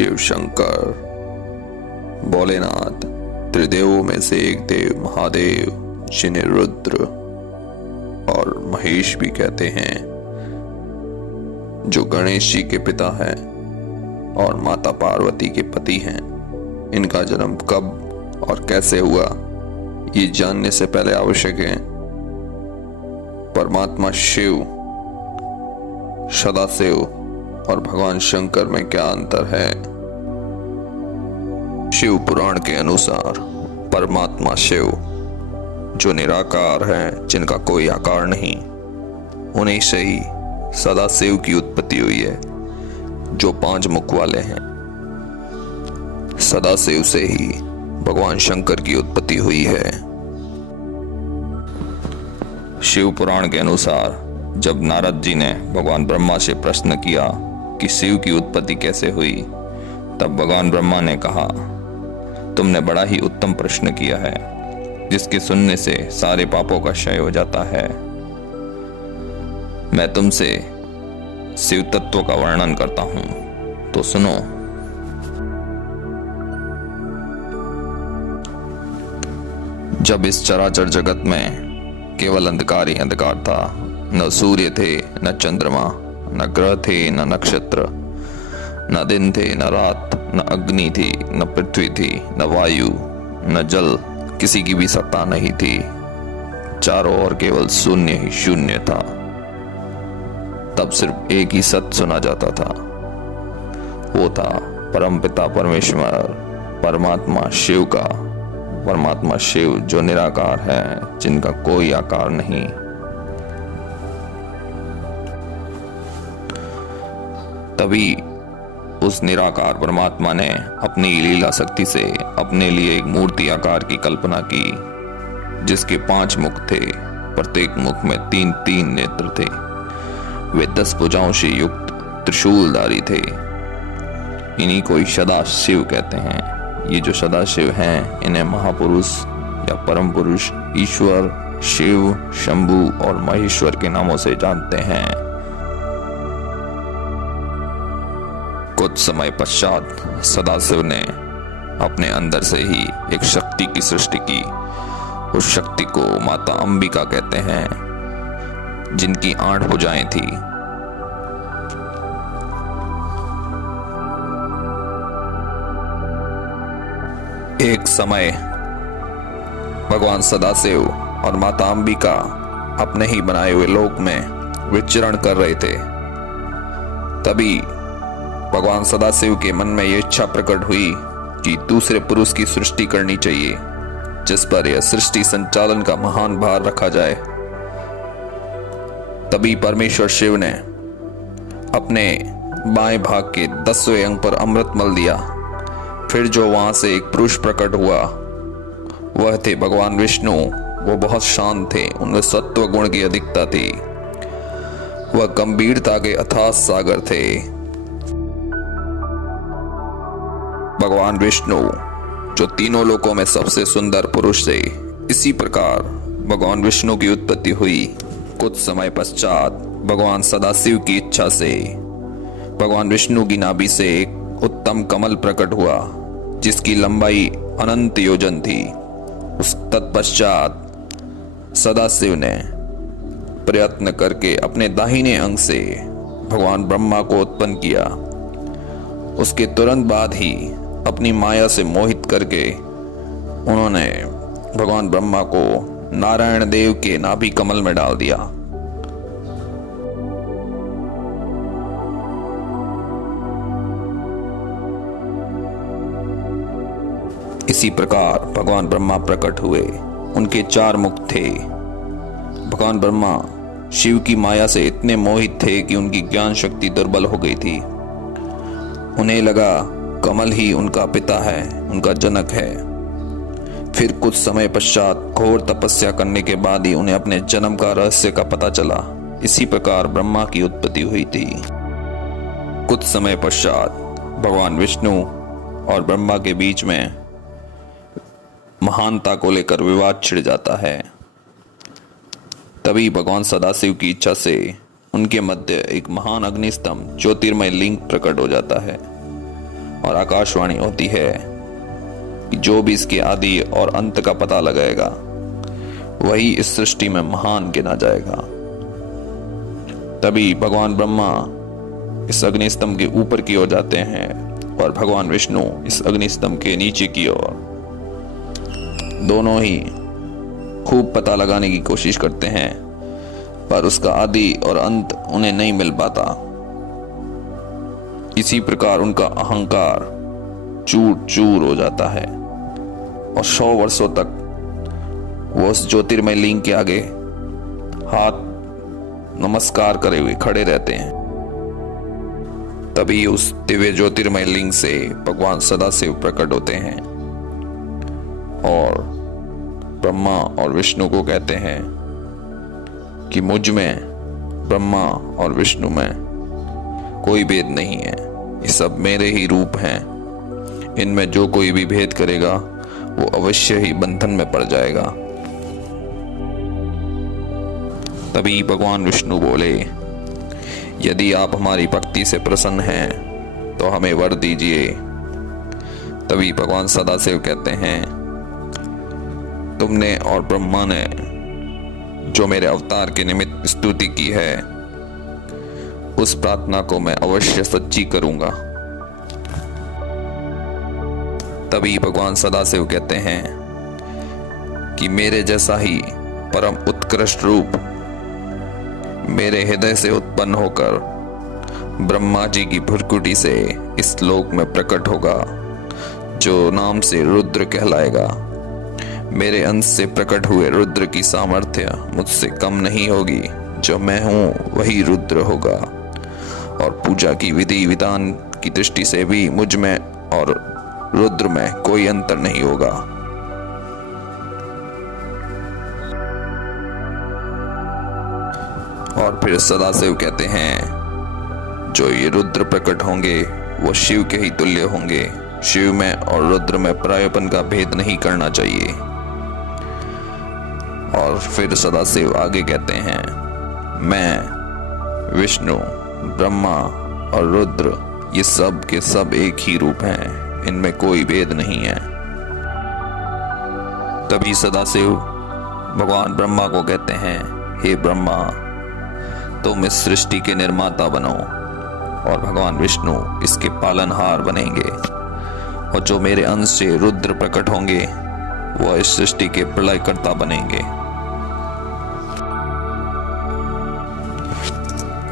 शिव शंकर, भोलेनाथ, त्रिदेवों में से एक देव महादेव, जिन्हें रुद्र और महेश भी कहते हैं, जो गणेश जी के पिता हैं और माता पार्वती के पति हैं। इनका जन्म कब और कैसे हुआ, ये जानने से पहले आवश्यक है परमात्मा शिव, सदाशिव और भगवान शंकर में क्या अंतर है। शिव पुराण के अनुसार परमात्मा शिव, जो निराकार हैं, जिनका कोई आकार नहीं, उन्हीं से ही सदाशिव की उत्पत्ति हुई है, जो 5 मुख वाले हैं। सदाशिव से ही भगवान शंकर की उत्पत्ति हुई है। शिव पुराण के अनुसार जब नारद जी ने भगवान ब्रह्मा से प्रश्न किया कि शिव की उत्पत्ति कैसे हुई, तब भगवान ब्रह्मा ने कहा, तुमने बड़ा ही उत्तम प्रश्न किया है, जिसके सुनने से सारे पापों का क्षय हो जाता है। मैं तुमसे शिव तत्व का वर्णन करता हूं, तो सुनो। जब इस चराचर जगत में केवल अंधकार ही अंधकार था, न सूर्य थे, न चंद्रमा, न ग्रह थे, न नक्षत्र, न दिन थे, न रात, न अग्नि थी, न पृथ्वी थी, न वायु, न जल, किसी की भी सत्ता नहीं थी। चारों ओर केवल शून्य ही शून्य था। तब सिर्फ एक ही सत्य सुना जाता था, वो था परमपिता परमेश्वर, परमात्मा शिव का। परमात्मा शिव जो निराकार है, जिनका कोई आकार नहीं। तभी उस निराकार परमात्मा ने अपनी लीला शक्ति से अपने लिए एक मूर्ति आकार की कल्पना की, जिसके 5 मुख थे, प्रत्येक मुख में 3-3 नेत्र थे। वे 10 भुजाओं से युक्त त्रिशूलधारी थे। इन्हीं को सदाशिव कहते हैं। ये जो सदाशिव हैं, इन्हें महापुरुष या परम पुरुष, ईश्वर, शिव, शंभु और महेश्वर के नामों से जानते हैं। कुछ समय पश्चात सदाशिव ने अपने अंदर से ही एक शक्ति की सृष्टि की। उस शक्ति को माता अंबिका कहते हैं, जिनकी 8 भुजाएं थी। एक समय भगवान सदाशिव और माता अंबिका अपने ही बनाए हुए लोक में विचरण कर रहे थे। तभी भगवान सदाशिव के मन में यह इच्छा प्रकट हुई कि दूसरे पुरुष की सृष्टि करनी चाहिए, जिस पर यह सृष्टि संचालन का महान भार रखा जाए। तभी परमेश्वर शिव ने अपने बाएं भाग के 10वें अंग पर अमृत मल दिया। फिर जो वहां से एक पुरुष प्रकट हुआ, वह थे भगवान विष्णु। वो बहुत शांत थे, उनमें सत्व गुण की अधिकता थी। वह गंभीरता के अथाह सागर थे। भगवान विष्णु जो तीनों लोकों में सबसे सुंदर पुरुष थे, इसी प्रकार भगवान विष्णु की उत्पत्ति हुई। कुछ समय पश्चात भगवान सदाशिव की इच्छा से भगवान विष्णु की नाभि से एक उत्तम कमल प्रकट हुआ, जिसकी लंबाई अनंत योजन थी। उस तत्पश्चात सदाशिव ने प्रयत्न करके अपने दाहिने अंग से भगवान ब्रह्मा को उत्पन्न किया। उसके तुरंत बाद ही अपनी माया से मोहित करके उन्होंने भगवान ब्रह्मा को नारायण देव के नाभि कमल में डाल दिया। इसी प्रकार भगवान ब्रह्मा प्रकट हुए। उनके 4 मुख थे। भगवान ब्रह्मा शिव की माया से इतने मोहित थे कि उनकी ज्ञान शक्ति दुर्बल हो गई थी। उन्हें लगा कमल ही उनका पिता है, उनका जनक है। फिर कुछ समय पश्चात घोर तपस्या करने के बाद ही उन्हें अपने जन्म का रहस्य का पता चला। इसी प्रकार ब्रह्मा की उत्पत्ति हुई थी। कुछ समय पश्चात भगवान विष्णु और ब्रह्मा के बीच में महानता को लेकर विवाद छिड़ जाता है। तभी भगवान सदाशिव की इच्छा से उनके मध्य एक महान अग्निस्तंभ ज्योतिर्मय लिंग प्रकट हो जाता है। और आकाशवाणी होती है कि जो भी इसके आदि और अंत का पता लगाएगा वही इस सृष्टि में महान गिना जाएगा। तभी भगवान ब्रह्मा इस अग्निस्तंभ के ऊपर की ओर जाते हैं और भगवान विष्णु इस अग्निस्तंभ के नीचे की ओर। दोनों ही खूब पता लगाने की कोशिश करते हैं, पर उसका आदि और अंत उन्हें नहीं मिल पाता। इसी प्रकार उनका अहंकार चूर चूर हो जाता है और 100 वर्षों तक वो उस ज्योतिर्मय लिंग के आगे हाथ नमस्कार करे हुए खड़े रहते हैं। तभी उस दिव्य ज्योतिर्मय लिंग से भगवान सदाशिव प्रकट होते हैं और ब्रह्मा और विष्णु को कहते हैं कि मुझ में, ब्रह्मा और विष्णु में कोई भेद नहीं है, ये सब मेरे ही रूप हैं। इनमें जो कोई भी भेद करेगा वो अवश्य ही बंधन में पड़ जाएगा। तभी भगवान विष्णु बोले, यदि आप हमारी भक्ति से प्रसन्न हैं तो हमें वर दीजिए। तभी भगवान सदाशिव कहते हैं, तुमने और ब्रह्मा ने जो मेरे अवतार के निमित्त स्तुति की है उस प्रार्थना को मैं अवश्य सच्ची करूंगा। तभी भगवान सदाशिव कहते हैं कि मेरे जैसा ही परम उत्कृष्ट रूप मेरे हृदय से उत्पन्न होकर ब्रह्मा जी की भुरकुटी से इस लोक में प्रकट होगा, जो नाम से रुद्र कहलाएगा। मेरे अंश से प्रकट हुए रुद्र की सामर्थ्य मुझसे कम नहीं होगी। जो मैं हूं वही रुद्र होगा और पूजा की विधि विधान की दृष्टि से भी मुझ में और रुद्र में कोई अंतर नहीं होगा। और फिर सदाशिव कहते हैं, जो ये रुद्र प्रकट होंगे वो शिव के ही तुल्य होंगे। शिव में और रुद्र में प्रायपन का भेद नहीं करना चाहिए। और फिर सदाशिव आगे कहते हैं, मैं, विष्णु, ब्रह्मा और रुद्र ये सब के सब एक ही रूप हैं, इनमें कोई भेद नहीं है। तभी सदाशिव भगवान ब्रह्मा को कहते हैं, हे ब्रह्मा, तुम इस सृष्टि के निर्माता बनो और भगवान विष्णु इसके पालनहार बनेंगे। और जो मेरे अंश से रुद्र प्रकट होंगे वह इस सृष्टि के प्रलयकर्ता बनेंगे।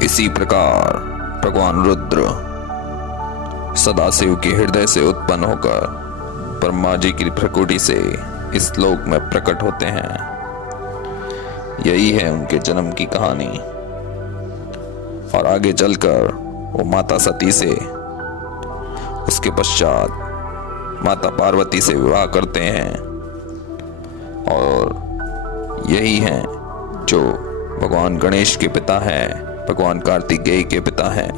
इसी प्रकार भगवान रुद्र सदाशिव के हृदय से उत्पन्न होकर ब्रह्मा जी की प्रकृति से इस लोक में प्रकट होते हैं। यही है उनके जन्म की कहानी। और आगे चलकर वो माता सती से, उसके पश्चात माता पार्वती से विवाह करते हैं और यही हैं जो भगवान गणेश के पिता हैं, भगवान कार्तिकेय के पिता हैं।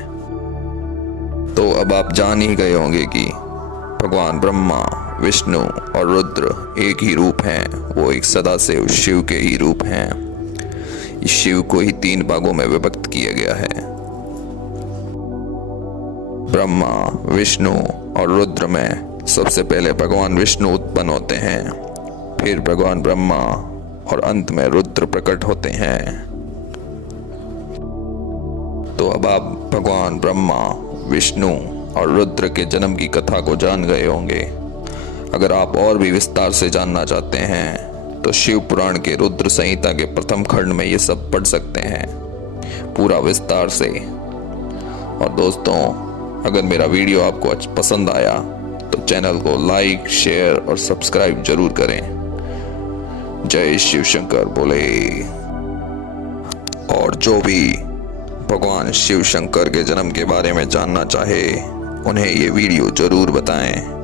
तो अब आप जान ही गए होंगे कि भगवान ब्रह्मा, विष्णु और रुद्र एक ही रूप हैं। वो एक सदाशिव शिव के ही रूप हैं। इस शिव को ही 3 भागों में विभक्त किया गया है। ब्रह्मा, विष्णु और रुद्र में सबसे पहले भगवान विष्णु उत्पन्न होते हैं, फिर भगवान ब्रह्मा और अंत में रुद्र प्रकट होते हैं। तो अब आप भगवान ब्रह्मा, विष्णु और रुद्र के जन्म की कथा को जान गए होंगे। अगर आप और भी विस्तार से जानना चाहते हैं तो शिव पुराण के रुद्र संहिता के प्रथम खंड में ये सब पढ़ सकते हैं पूरा विस्तार से। और दोस्तों, अगर मेरा वीडियो आपको पसंद आया तो चैनल को लाइक, शेयर और सब्सक्राइब जरूर करें। जय शिव शंकर बोले। और जो भी भगवान शिव शंकर के जन्म के बारे में जानना चाहे उन्हें ये वीडियो जरूर बताएं।